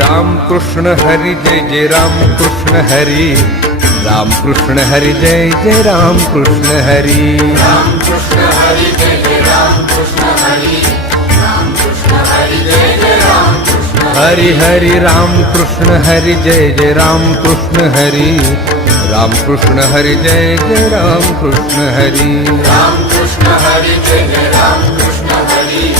Ram Krishna Hari Jai Jai Ram Krishna Hari, Ram Krishna Hari Jai Jai Ram Krishna Hari, Ram Krishna Hari Jai Jai Ram Krishna Hari, Ram Krishna Hari Jai Jai Ram Krishna Hari Hari Ram Krishna Hari Jai Jai Ram Krishna Hari, Ram Krishna Hari Jai Jai Ram Krishna Hari, Ram Krishna Hari Jai Jai Ram Krishna Hari,